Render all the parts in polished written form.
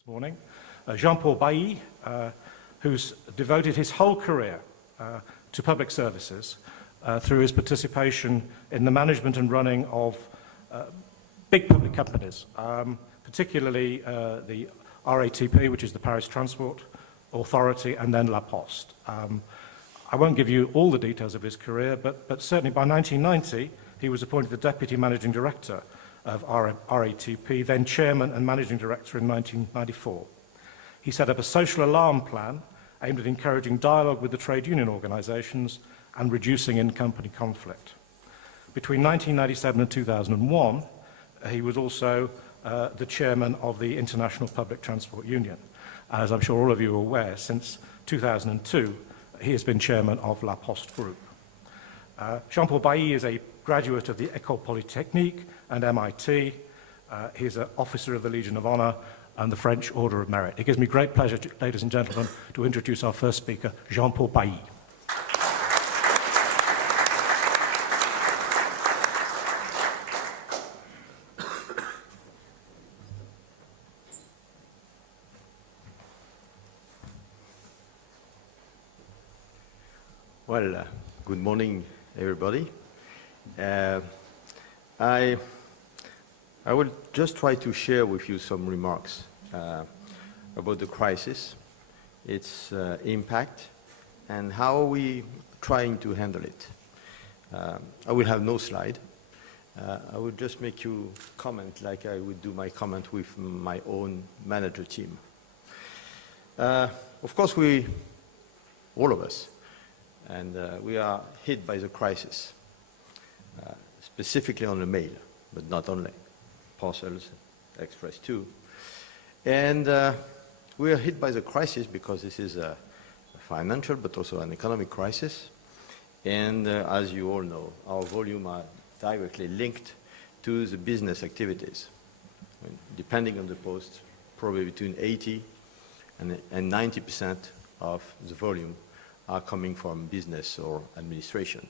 this morning. Jean-Paul Bailly, who's devoted his whole career to public services through his participation in the management and running of big public companies, particularly the RATP, which is the Paris Transport Authority, and then La Poste. I won't give you all the details of his career, but certainly by 1990, he was appointed the Deputy Managing Director of RATP, then Chairman and Managing Director in 1994. He set up a social alarm plan aimed at encouraging dialogue with the trade union organisations and reducing in-company conflict. Between 1997 and 2001, he was also the chairman of the International Public Transport Union. As I'm sure all of you are aware, since 2002, he has been chairman of La Poste Group. Jean-Paul Bailly is a graduate of the École Polytechnique and MIT. He's an officer of the Legion of Honor and the French Order of Merit. It gives me great pleasure, ladies and gentlemen, to introduce our first speaker, Jean-Paul Bailly. Well, good morning, everybody. I will just try to share with you some remarks about the crisis, its impact, and how we trying to handle it. I will have no slide. I will just make you comment like I would do my comment with my own manager team. Of course, all of us, and we are hit by the crisis, specifically on the mail, but not only, parcels, express too. And we are hit by the crisis because this is a financial but also an economic crisis. And as you all know, our volume are directly linked to the business activities. I mean, depending on the post, probably between 80 and 90% of the volume are coming from business or administration.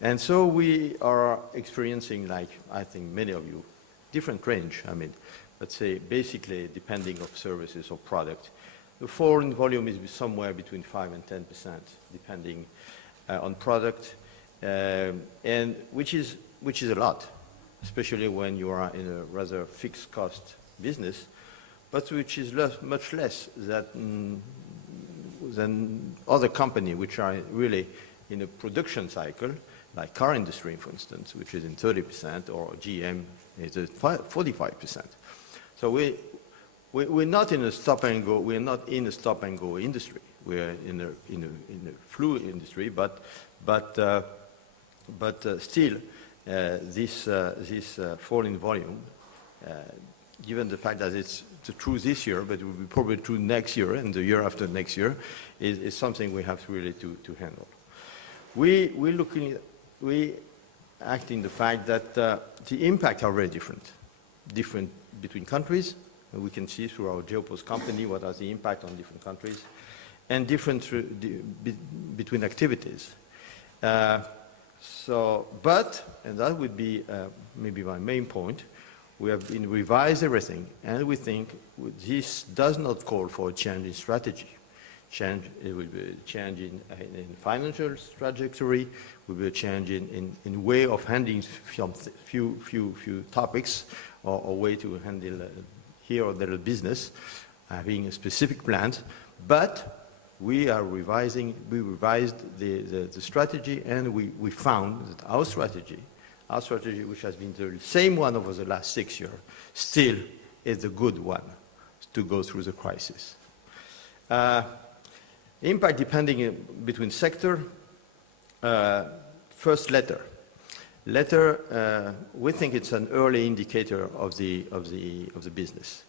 And so we are experiencing, like I think many of you, different range. I mean, let's say basically depending of services or product. The fall in volume is somewhere between 5 and 10%, depending on product, and which is a lot, especially when you are in a rather fixed cost business, but which is much less than other companies which are really in a production cycle, like car industry, for instance, which is in 30%, or GM is at 45%. So we're not in a stop and go. We're not in a stop and go industry. We're in a fluid industry, but still, this fall in volume, given the fact that it's true this year, but it will be probably true next year and the year after next year, is something we have to really to handle. We act in the fact that the impact are very different between countries. And we can see through our Geopost company what are the impact on different countries, and different between activities. And that would be maybe my main point. We have been revised everything, and we think this does not call for a change in strategy. It will be a change in financial trajectory, will be a change in way of handling some few topics, or way to handle here or there business, having a specific plans. But we revised the strategy, and we found that our strategy, which has been the same one over the last 6 years, still is a good one to go through the crisis. Impact depending between sector. First, letter. We think it's an early indicator of the business,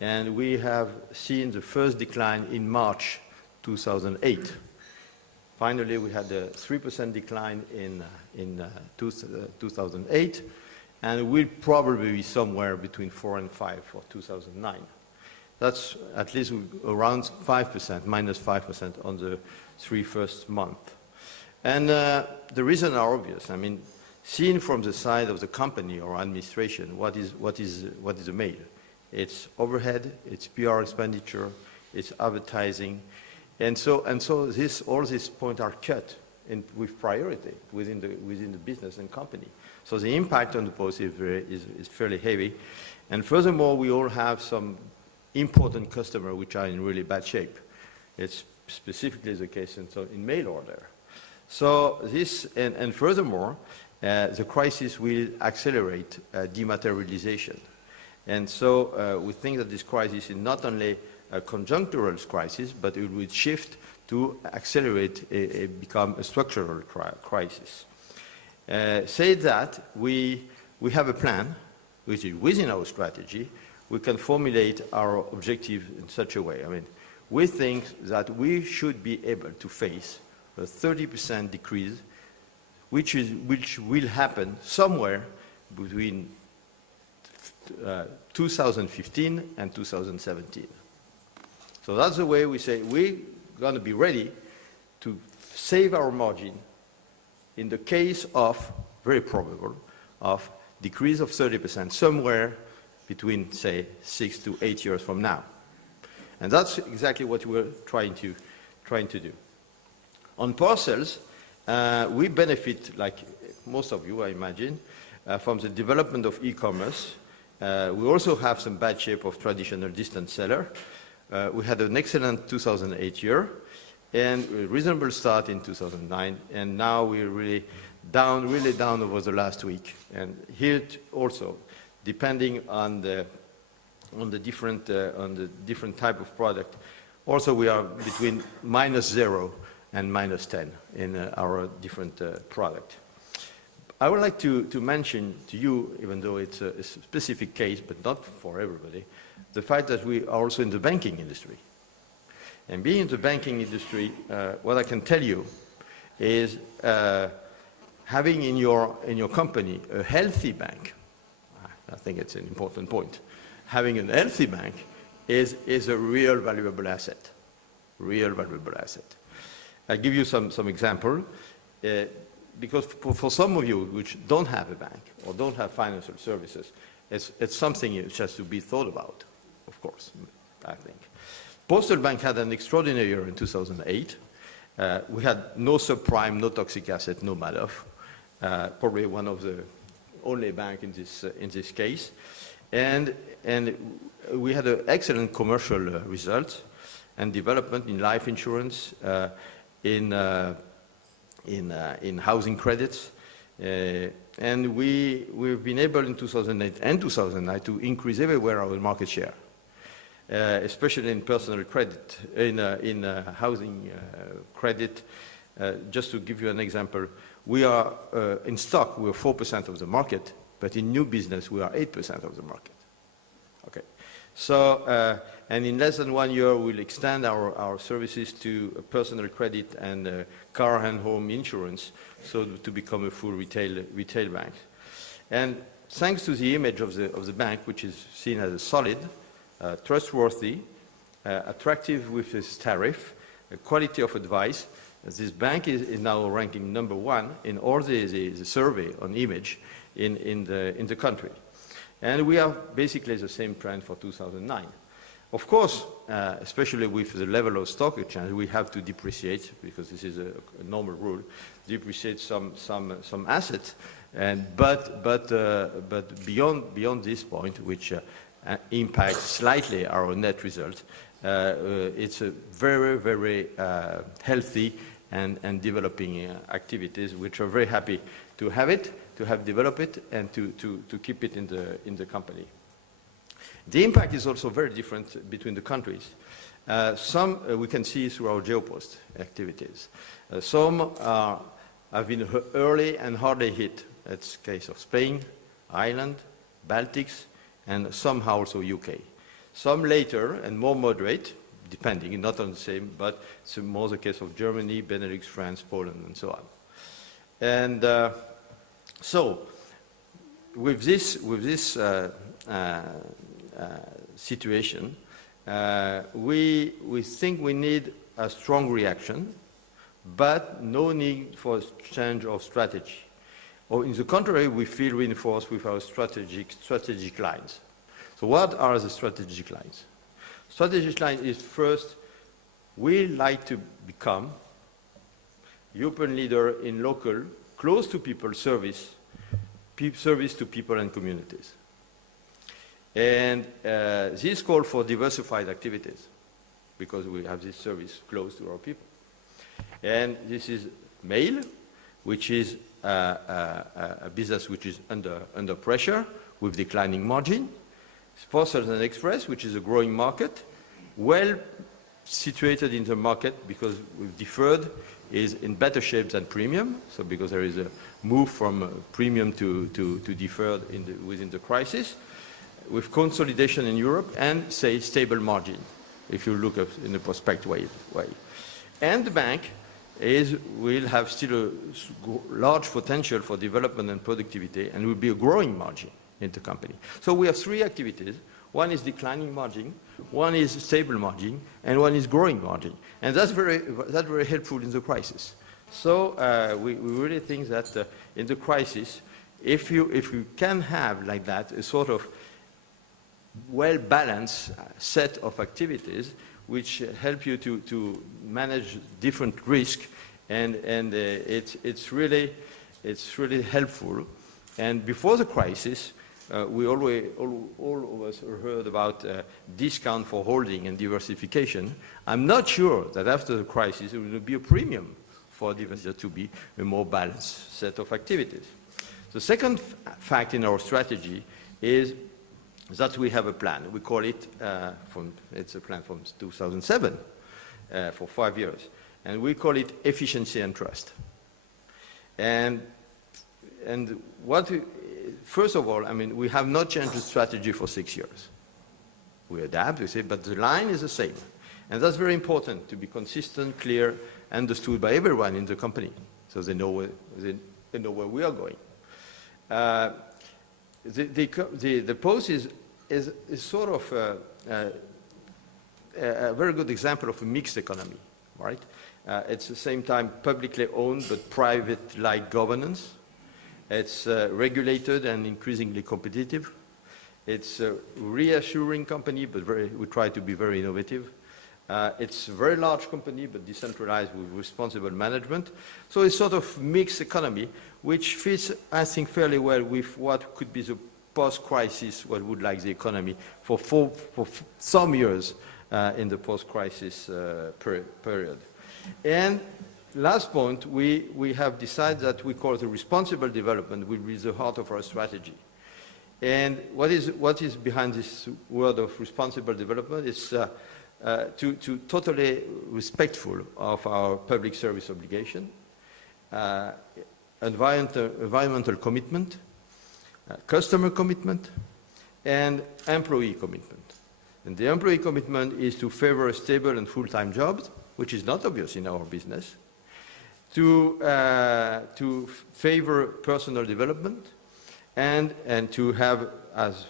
and we have seen the first decline in March 2008. Finally, we had a 3% decline in 2008, and we'll probably be somewhere between 4 and 5 for 2009. That's at least around 5%, minus 5% on the 3 first months. And the reasons are obvious. I mean, seen from the side of the company or administration, what is the mail? it's overhead, it's PR expenditure, it's advertising. And so all these points are cut with priority within the business and company. So the impact on the Post is fairly heavy. And furthermore, we all have some important customers which are in really bad shape. It's specifically the case in mail order. So this, and furthermore, the crisis will accelerate dematerialization. And so we think that this crisis is not only a conjunctural crisis, but it will shift to accelerate, become a structural crisis. Say that, we have a plan, which is within our strategy. We can formulate our objective in such a way. I mean, we think that we should be able to face a 30% decrease, which will happen somewhere between 2015 and 2017. So that's the way we say we're going to be ready to save our margin in the case of, very probable, of decrease of 30% somewhere between, say, 6 to 8 years from now. And that's exactly what we're trying to do. On parcels, we benefit, like most of you, I imagine, from the development of e-commerce. We also have some bad shape of traditional distance seller. We had an excellent 2008 year and a reasonable start in 2009, and now we're really down over the last week. And here also, depending on the different type of product, also we are between -0 and -10 in our different product. I would like to mention to you, even though it's a specific case, but not for everybody, the fact that we are also in the banking industry. And being in the banking industry, what I can tell you is having in your company a healthy bank, I think it's an important point. Having a healthy bank is a real valuable asset, real valuable asset. I'll give you some example, because for some of you which don't have a bank or don't have financial services, it's something which has to be thought about, of course, I think. Postal Bank had an extraordinary year in 2008. We had no subprime, no toxic asset, no Madoff. Probably one of the only bank in this case. And we had an excellent commercial result and development in life insurance, in housing credits. And we've been able in 2008 and 2009 to increase everywhere our market share, especially in personal credit, in housing credit. Just to give you an example, we are in stock, we're 4% of the market, but in new business, we are 8% of the market. Okay. So, and in less than 1 year, we'll extend our services to personal credit and car and home insurance, so to become a full retail bank. And thanks to the image of the bank, which is seen as a solid, trustworthy, attractive with its tariff, quality of advice, this bank is now ranking #1 in all the survey on image in the country. And we have basically the same trend for 2009. Of course, especially with the level of stock exchange, we have to depreciate, because this is a normal rule, depreciate some assets. But beyond this point, which impacts slightly our net result, it's a very, very healthy and developing activities, which are very happy to have it, to have developed it, and to keep it in the company. The impact is also very different between the countries. Some we can see through our Geopost activities. Some have been early and hardly hit. That's the case of Spain, Ireland, Baltics, and somehow also UK. Some later and more moderate, depending, not on the same, but it's more the case of Germany, Benelux, France, Poland, and so on. And so, with this situation, we think we need a strong reaction, but no need for change of strategy. Or in the contrary, we feel reinforced with our strategic lines. So what are the strategic lines? Strategic line is first, we like to become European leader in local, close to people service, service to people and communities. And this call for diversified activities, because we have this service close to our people. And this is mail, which is a business which is under pressure with declining margin. Parcels and Express, which is a growing market, well situated in the market because we've deferred, is in better shape than premium. So because there is a move from premium to deferred within the crisis, with consolidation in Europe and, say, stable margin, if you look at in a prospect way. And the bank will have still a large potential for development and productivity and will be a growing margin in the company. So we have three activities. One is declining margin, one is stable margin, and one is growing margin. And that's very helpful in the crisis. So we really think that in the crisis, if you can have like that a sort of well-balanced set of activities which help you to manage different risks, and it's really helpful. And before the crisis, we always, all of us heard about discount for holding and diversification. I'm not sure that after the crisis there will be a premium for diversity to be a more balanced set of activities. The second fact in our strategy is that we have a plan. We call it, it's a plan from 2007 for 5 years. And we call it efficiency and trust. And what first of all, I mean, we have not changed the strategy for 6 years. We adapt, we say, but the line is the same. And that's very important, to be consistent, clear, understood by everyone in the company, so they know where we are going. The Post is sort of a very good example of a mixed economy, right? It's at the same time publicly owned but private-like governance. It's regulated and increasingly competitive. It's a reassuring company, but we try to be very innovative. It's a very large company, but decentralized with responsible management. So it's sort of mixed economy, which fits, I think, fairly well with what could be the post-crisis, what would like the economy for some years in the post-crisis period. And last point, we have decided that we call the responsible development will be the heart of our strategy. And what is behind this word of responsible development is to totally respectful of our public service obligation, environmental commitment, customer commitment, and employee commitment. And the employee commitment is to favor stable and full-time jobs, which is not obvious in our business, to favor personal development, and to have as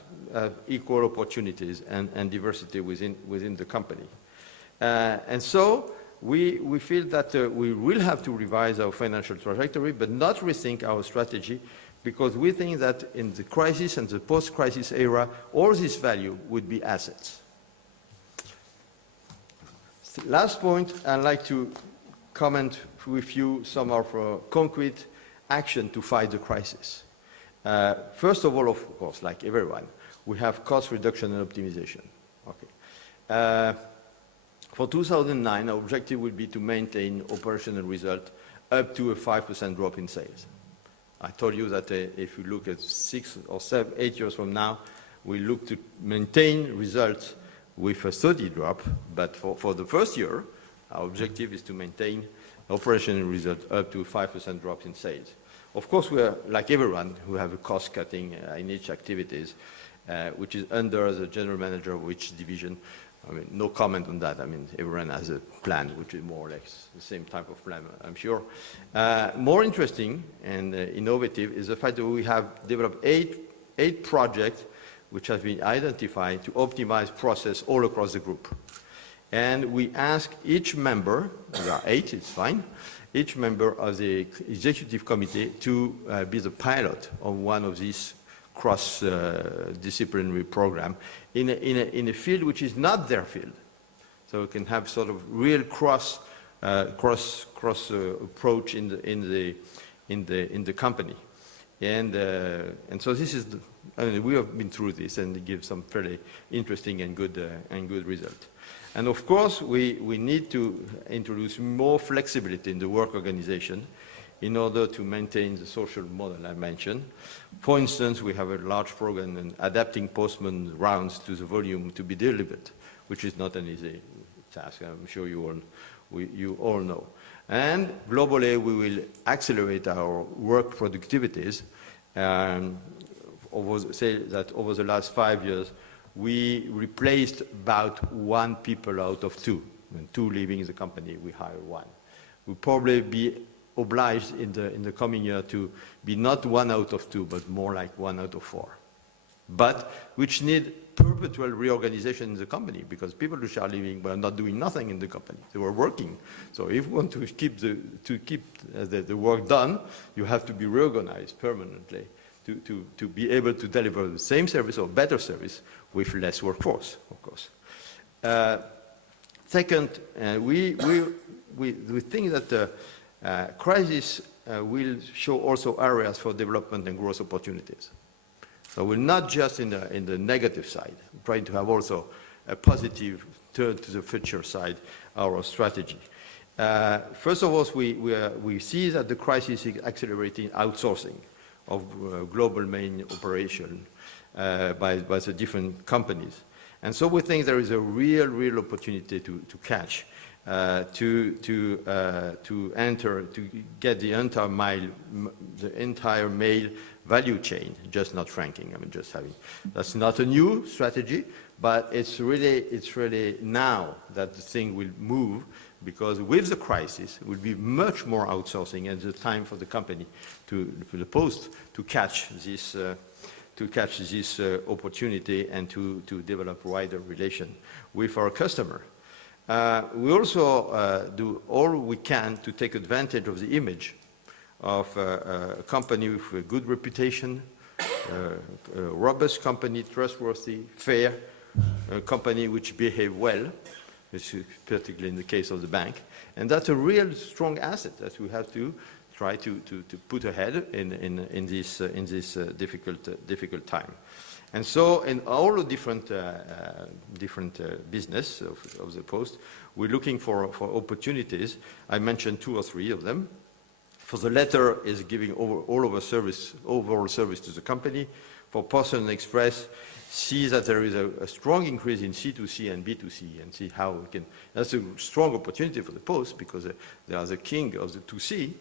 equal opportunities and diversity within the company. And so we feel that we will have to revise our financial trajectory, but not rethink our strategy, because we think that in the crisis and the post-crisis era, all this value would be assets. Last point, I'd like to comment with you some of our concrete action to fight the crisis. First of all, of course, like everyone, we have cost reduction and optimization. Okay. For 2009, our objective would be to maintain operational result up to a 5% drop in sales. I told you that if you look at 6 or 7, 8 years from now, we look to maintain results with a 30 drop, but for the first year, our objective is to maintain operational result up to a 5% drop in sales. Of course, we are, like everyone, who have a cost cutting in each activities, which is under the general manager of each division. I mean, no comment on that. I mean, everyone has a plan, which is more or less the same type of plan, I'm sure. More interesting and innovative is the fact that we have developed eight projects which have been identified to optimize process all across the group. And we ask each member, there are 8, it's fine, each member of the executive committee to be the pilot of one of these cross-disciplinary program in a field which is not their field. So we can have sort of real cross approach in the company. And so this is, we have been through this, and it gives some fairly interesting and good result. And of course, we need to introduce more flexibility in the work organization in order to maintain the social model I mentioned. For instance, we have a large program in adapting postman rounds to the volume to be delivered, which is not an easy task. I'm sure you all know. And globally, we will accelerate our work productivities. Say that over the last 5 years, we replaced about 1 people out of 2. When 2 leaving the company, we hire 1. We'll probably be obliged in the coming year to be not 1 out of 2, but more like 1 out of 4. But which need perpetual reorganization in the company, because people who are leaving were not doing nothing in the company. They were working. So if you want to keep the work done, you have to be reorganized permanently to be able to deliver the same service or better service with less workforce, of course. Second, we think that the crisis will show also areas for development and growth opportunities. So we're not just in the negative side, we're trying to have also a positive turn to the future side, our strategy. First of all, we see that the crisis is accelerating outsourcing of global main operation by the different companies. And so we think there is a real opportunity to catch, to get the entire mail value chain, just not franking. I mean, just having. That's not a new strategy, but it's really now that the thing will move, because with the crisis, it will be much more outsourcing, and the time for the company, for the Poste, to catch this opportunity and to develop wider relation with our customer. We also do all we can to take advantage of the image of a company with a good reputation, a robust company, trustworthy, fair, a company which behave well, particularly in the case of the bank. And that's a real strong asset that we have to try to put ahead in this difficult time. And so in all the different business of the Post, we're looking for opportunities. I mentioned 2 or 3 of them. For the latter is giving overall service to the company. For Poste and Express, see that there is a strong increase in C2C and B2C, and see how we can. That's a strong opportunity for the Post, because they are the king of the 2C.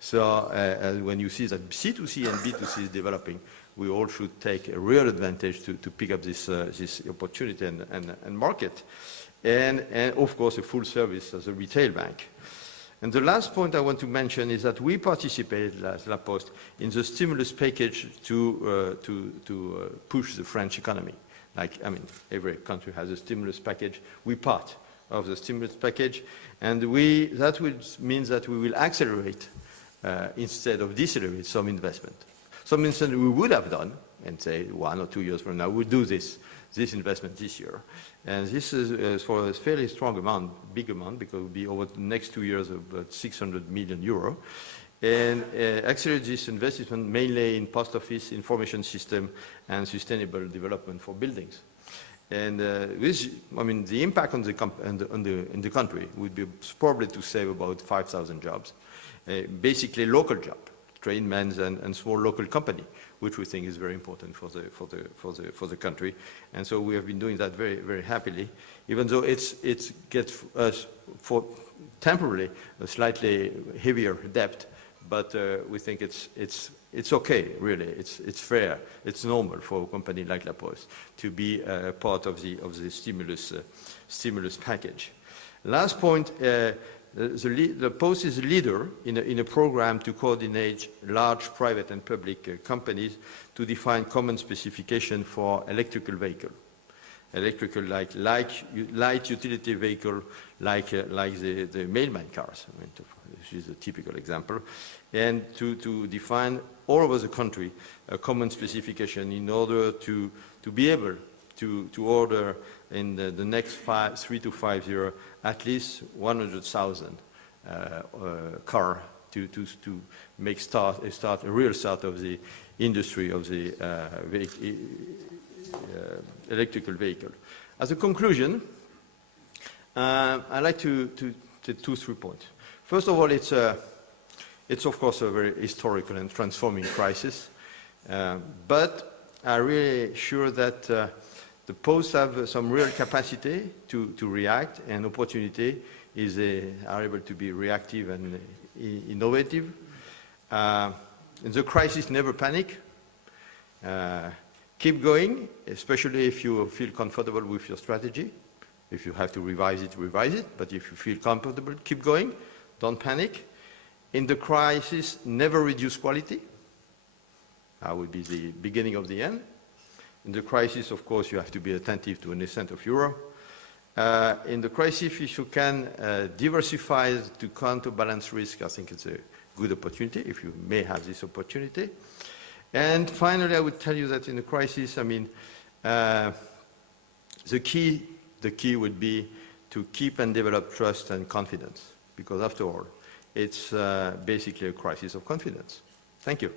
So when you see that C2C and B2C is developing, we all should take a real advantage to pick up this opportunity and market. And of course, a full service as a retail bank. And the last point I want to mention is that we participated as La Poste in the stimulus package to push the French economy. Like, I mean, every country has a stimulus package. We're part of the stimulus package, and that means that we will accelerate instead of decelerate some investment. Some investment we would have done, and say 1 or 2 years from now, we'll do this investment this year. And this is for a fairly strong amount, big amount, because it will be over the next 2 years about 600 million euro. And accelerate this investment mainly in post office, information system, and sustainable development for buildings. And the impact on in the country would be probably to save about 5,000 jobs, basically local job, tradesmen and small local company, which we think is very important for the country. And so we have been doing that very happily, even though it gets us for temporarily a slightly heavier debt, but we think it's okay, really. It's fair. It's normal for a company like La Poste to be part of the stimulus package. Last point. The Post is a leader in a program to coordinate large private and public companies to define common specification for electrical vehicle. electrical, like light utility vehicle, like the mailman cars, I mean, which is a typical example, and to define all over the country a common specification in order to be able to order in the next 3 to 5 years at least 100,000 car to make a real start of the industry of the electrical vehicle. As a conclusion, I'd like to 3 points. First of all, it's of course a very historical and transforming crisis, but I'm really sure that the Post have some real capacity to react, and opportunity are able to be reactive and innovative. In the crisis, never panic. Keep going, especially if you feel comfortable with your strategy. If you have to revise it, but if you feel comfortable, keep going, don't panic. In the crisis, never reduce quality. That would be the beginning of the end. In the crisis, of course, you have to be attentive to an cent of euro. In the crisis, if you can diversify to counterbalance risk, I think it's a good opportunity, if you may have this opportunity. And finally, I would tell you that in the crisis, I mean, the key would be to keep and develop trust and confidence, because after all, it's basically a crisis of confidence. Thank you.